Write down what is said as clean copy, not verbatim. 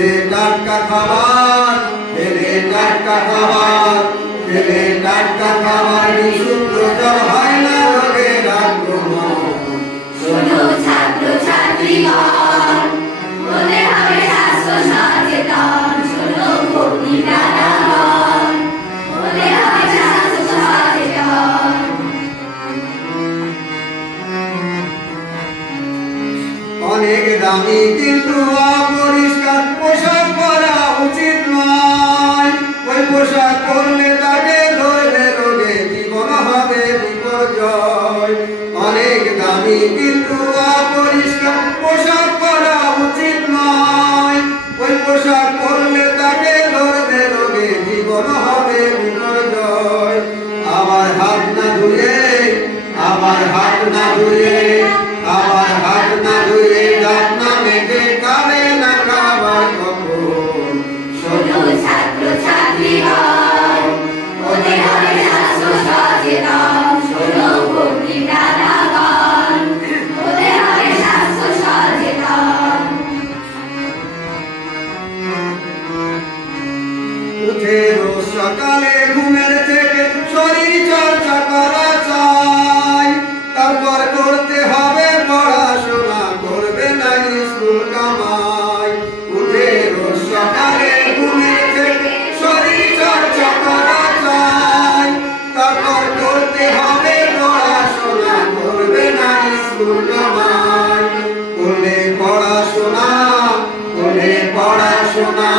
খেলে টাটকা খাবার, খেলে টাটকা খাবার, খেলে টাটকা খাবার, বিশুদ্ধ জল হয় না রোগের আক্রমণ। শোনো ছাত্র ছাত্রীগণ, হতে হবে স্বাস্থ্য সচেতন। শোনো ভগ্নী দাদাগণ, হতে হবে স্বাস্থ্য সচেতন। অনেক দামি কিন্তু অপরিষ্কার পোশাক পরা উচিত নয়। ওই পোশাক পরলে তাকে ধরবে রোগে, জীবন হবে বিপর্যয়। অনেক দামি কিন্তু অপরিষ্কার পোশাক পরা উচিত নয়। ওই পোশাক পরলে তাকে ধরবে রোগে, জীবন হবে বিপর্যয়। আবার হাত না ধুয়ে, আবার হাত না ধুয়ে, আবার হাত না ধুয়ে, দাঁত না মেজে খাবে না খাবার কখন। শোনো ছাত্র ছাত্রীগণ, হতে হবে স্বাস্থ্য সচেতন। শোনো ভগ্নী দাদাগণ, হতে হবে স্বাস্থ্য সচেতন। উঠে রোজ সকালে ঘুমের থেকে শরীর চর্চা করা চাই। তারপর করতে হবে পড়াশোনা, করবে না স্কুল কামাই। উঠে রোজ সকালে ঘুমের থেকে শরীর চর্চা করা চাই। তারপর করতে হবে পড়াশোনা, করবে না স্কুল কামাই। করলে পড়াশোনা, করলে পড়াশোনা,